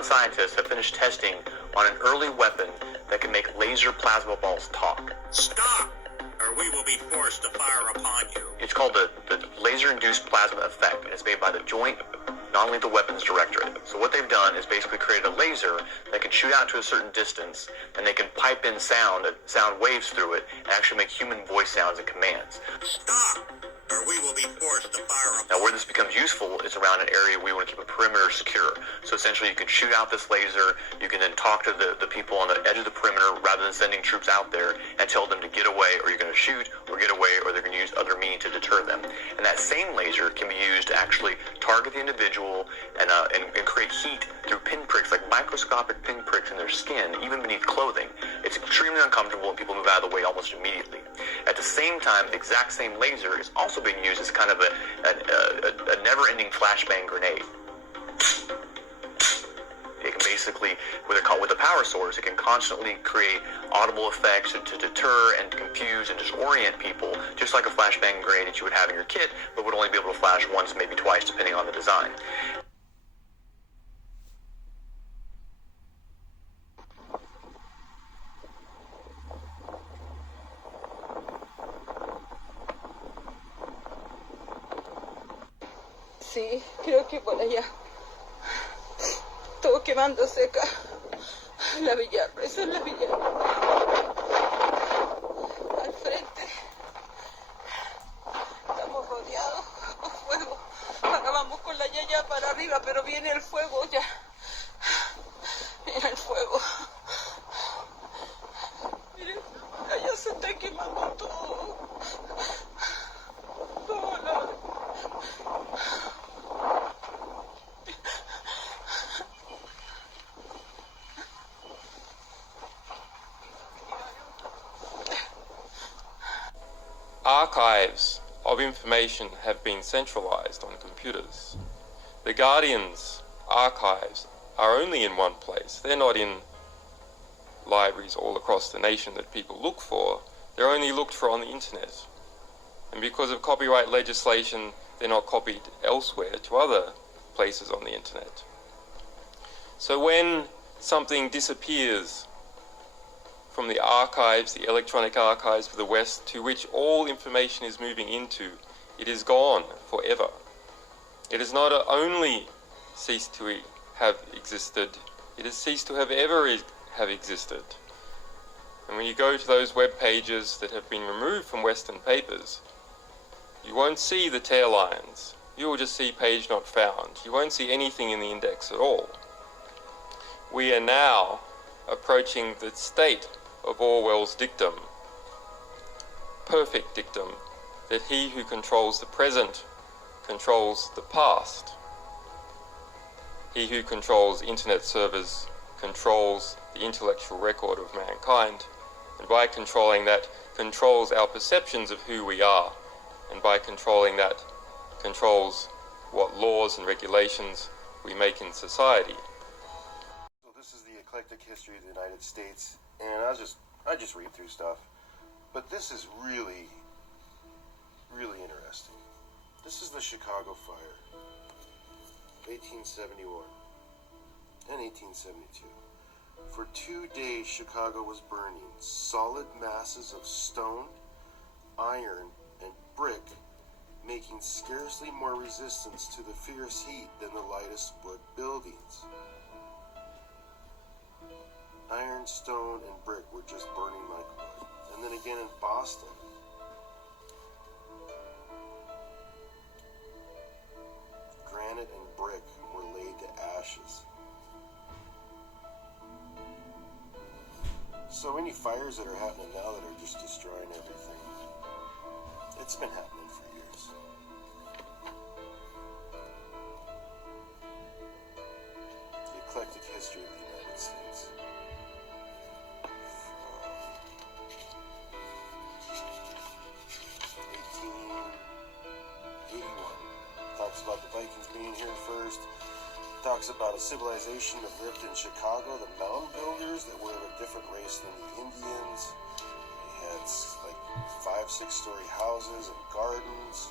Pentagon scientists have finished testing on an early weapon that can make laser plasma balls talk. Stop, or we will be forced to fire upon you. It's called the laser-induced plasma effect, and it's made by the Joint Non-Lethal Weapons Directorate. So what they've done is basically created a laser that can shoot out to a certain distance, and they can pipe in sound waves through it, and actually make human voice sounds and commands. Stop, or we will be forced to fire upon you. Now, where this becomes useful is around an area where you want to keep a perimeter secure. So essentially, you can shoot out this laser, you can then talk to the people on the edge of the perimeter rather than sending troops out there and tell them to get away, or you're going to shoot, or get away, or they're going to use other means to deter them. And that same laser can be used to actually target the individual and create heat through pinpricks, like microscopic pinpricks in their skin, even beneath clothing. It's extremely uncomfortable, and people move out of the way almost immediately. At the same time, the exact same laser is also being used as kind of a never-ending flashbang grenade. It can basically, with a power source, it can constantly create audible effects to deter and confuse and disorient people, just like a flashbang grenade that you would have in your kit, but would only be able to flash once, maybe twice, depending on the design. Sí, creo que por allá. Todo quemando seca. La Villar, esa es la Villar. Al frente. Estamos rodeados por fuego. Acá vamos con la Yaya para arriba, pero viene el fuego ya. Mira el fuego. Miren, allá se está quemando todo. Todo lado. Archives of information have been centralized on computers. The Guardian's archives are only in one place. They're not in libraries all across the nation that people look for. They're only looked for on the internet. And because of copyright legislation, they're not copied elsewhere to other places on the internet. So when something disappears from the archives, the electronic archives of the West, to which all information is moving into, it is gone forever. It has not only ceased to have existed, it has ceased to have ever have existed. And when you go to those web pages that have been removed from Western papers, you won't see the tail lines. You will just see page not found. You won't see anything in the index at all. We are now approaching the state of Orwell's dictum, perfect dictum, that he who controls the present controls the past. He who controls internet servers controls the intellectual record of mankind, and by controlling that, controls our perceptions of who we are, and by controlling that, controls what laws and regulations we make in society. So this is the eclectic history of the United States, and I just read through stuff, but this is really interesting. This is the Chicago Fire, 1871 and 1872. For 2 days, Chicago was burning. Solid masses of stone, iron, and brick, making scarcely more resistance to the fierce heat than the lightest wood buildings. Iron, stone, and brick were just burning like wood. And then again in Boston, granite and brick were laid to ashes. So any fires that are happening now that are just destroying everything, it's been happening for years. The eclectic history of the United States. 1881. Talks about the Vikings being here first. Talks about a civilization that lived in Chicago, the mound builders that were of a different race than the Indians. They had like 5-6 story houses and gardens.